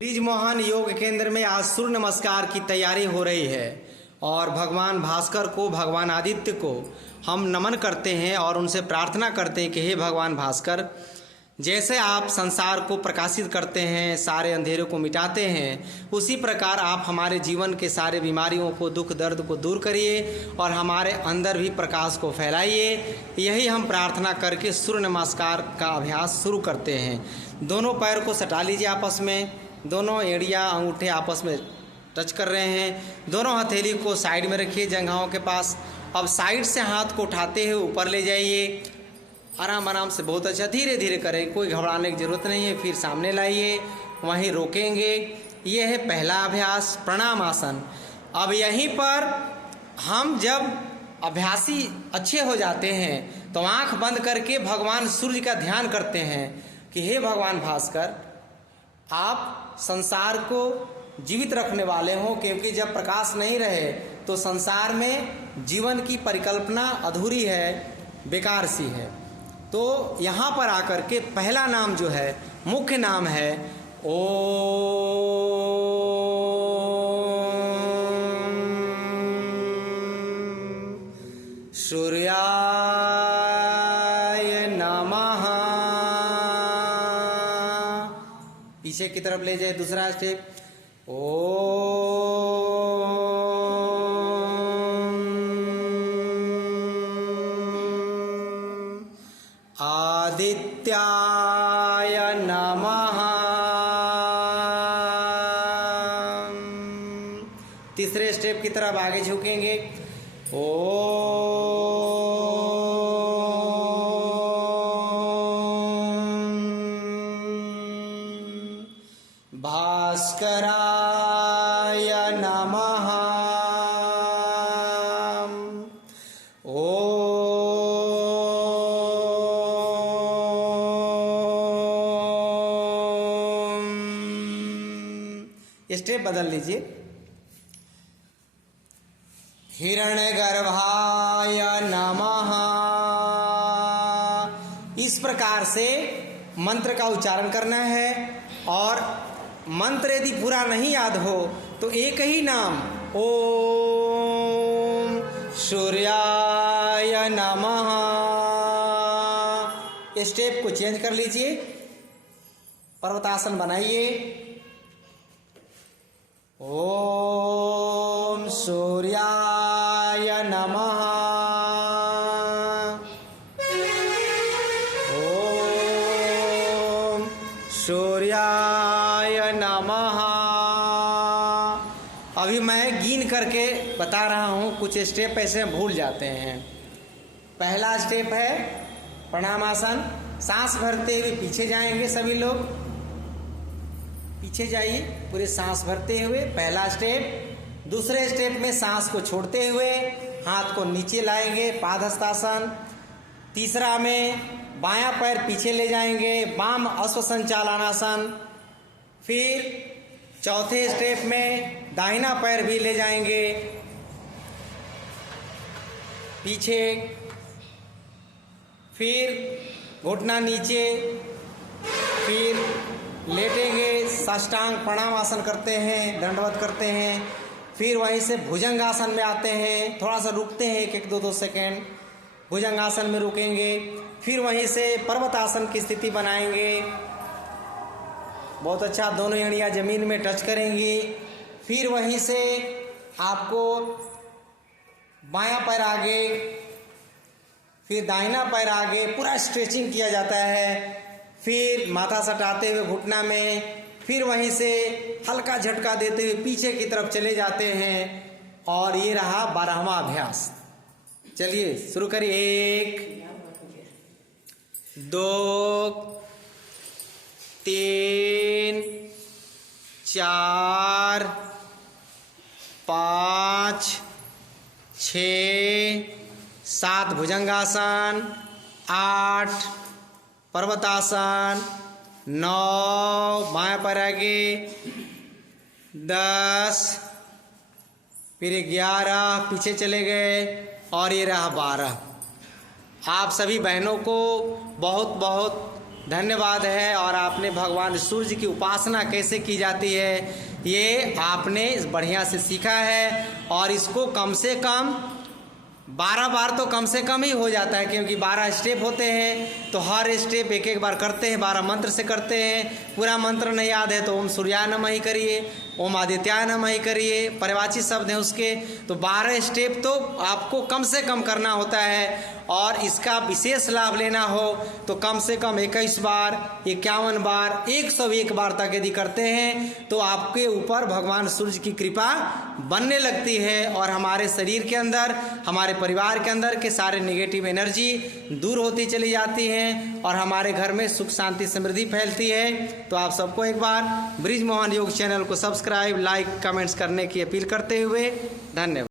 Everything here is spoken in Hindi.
ब्रिजमोहन योग केंद्र में आज सूर्य नमस्कार की तैयारी हो रही है और भगवान भास्कर को, भगवान आदित्य को हम नमन करते हैं और उनसे प्रार्थना करते हैं कि हे भगवान भास्कर, जैसे आप संसार को प्रकाशित करते हैं, सारे अंधेरों को मिटाते हैं, उसी प्रकार आप हमारे जीवन के सारे बीमारियों को, दुख दर्द को दूर करिए और हमारे अंदर भी प्रकाश को फैलाइए। यही हम प्रार्थना करके सूर्य नमस्कार का अभ्यास शुरू करते हैं। दोनों पैर को सटा लीजिए आपस में, दोनों एड़िया अंगूठे आपस में टच कर रहे हैं। दोनों हथेली को साइड में रखिए जंघाओं के पास। अब साइड से हाथ को उठाते हुए ऊपर ले जाइए, आराम आराम से, बहुत अच्छा, धीरे धीरे करें, कोई घबराने की जरूरत नहीं है। फिर सामने लाइए, वहीं रोकेंगे। ये है पहला अभ्यास, प्रणाम आसन। अब यहीं पर हम जब अभ्यासी अच्छे हो जाते हैं तो आंख बंद करके भगवान सूर्य का ध्यान करते हैं कि हे भगवान भास्कर, आप संसार को जीवित रखने वाले हो, क्योंकि जब प्रकाश नहीं रहे तो संसार में जीवन की परिकल्पना अधूरी है, बेकार सी है। तो यहाँ पर आकर के पहला नाम जो है, मुख्य नाम है ओम सूर्याय नमः। पीछे की तरफ ले जाए, दूसरा स्टेप, आदित्याय नमः। तीसरे स्टेप की तरफ आगे झुकेंगे, भास्कराय नमः। स्टेप बदल लीजिए, हिरण्यगर्भाय नमः। इस प्रकार से मंत्र का उच्चारण करना है। और मंत्र यदि पूरा नहीं याद हो तो एक ही नाम ओम सूर्याय नमः। स्टेप को चेंज कर लीजिए, पर्वतासन बनाइए। ओम सूर्याय नमः। ओम सूर्याय नमः। अभी मैं गिन करके बता रहा हूँ, कुछ स्टेप ऐसे भूल जाते हैं। पहला स्टेप है प्रणामासन। सांस भरते हुए पीछे जाएंगे, सभी लोग पीछे जाइए, पूरे सांस भरते हुए, पहला स्टेप। दूसरे स्टेप में सांस को छोड़ते हुए हाथ को नीचे लाएंगे, पादहस्तासन। तीसरा में बायां पैर पीछे ले जाएंगे, वाम अश्व संचालनासन। फिर चौथे स्टेप में दाहिना पैर भी ले जाएंगे पीछे। फिर घुटना नीचे, फिर लेटेंगे, साष्टांग प्रणाम आसन करते हैं, दंडवत करते हैं। फिर वहीं से भुजंगासन में आते हैं, थोड़ा सा रुकते हैं, एक एक दो सेकेंड भुजंगासन में रुकेंगे। फिर वहीं से पर्वतासन की स्थिति बनाएंगे, बहुत अच्छा, दोनों एड़ियाँ जमीन में टच करेंगी। फिर वहीं से आपको बायां पैर आगे, फिर दाहिना पैर आगे, पूरा स्ट्रेचिंग किया जाता है। फिर माथा सटाते हुए घुटना में, फिर वहीं से हल्का झटका देते हुए पीछे की तरफ चले जाते हैं। और ये रहा 12वां अभ्यास। चलिए शुरू करिए। 1 2 3 4 5 6 7 भुजंगासन, 8 पर्वतासन, 9 बाएं पैर आगे, 10, फिर 11 पीछे चले गए, और ये रहा 12। आप सभी बहनों को बहुत बहुत धन्यवाद है। और आपने भगवान सूर्य की उपासना कैसे की जाती है ये आपने बढ़िया से सीखा है। और इसको कम से कम 12 बार तो कम से कम ही हो जाता है, क्योंकि 12 स्टेप होते हैं तो हर स्टेप एक एक बार करते हैं, 12 मंत्र से करते हैं। पूरा मंत्र नहीं याद है तो ओम सूर्याय नमः ही करिए, ओम आदित्याय नमः ही करिए, पर्यायवाची शब्द हैं उसके। तो 12 स्टेप तो आपको कम से कम करना होता है। और इसका विशेष लाभ लेना हो तो कम से कम 21 बार, 51 बार, 101 बार तक यदि करते हैं तो आपके ऊपर भगवान सूर्य की कृपा बनने लगती है। और हमारे शरीर के अंदर, हमारे परिवार के अंदर के सारे नेगेटिव एनर्जी दूर होती चली जाती हैं और हमारे घर में सुख शांति समृद्धि फैलती है। तो आप सबको एक बार ब्रिज मोहन योग चैनल को सब्सक्राइब, लाइक, कमेंट्स करने की अपील करते हुए धन्यवाद।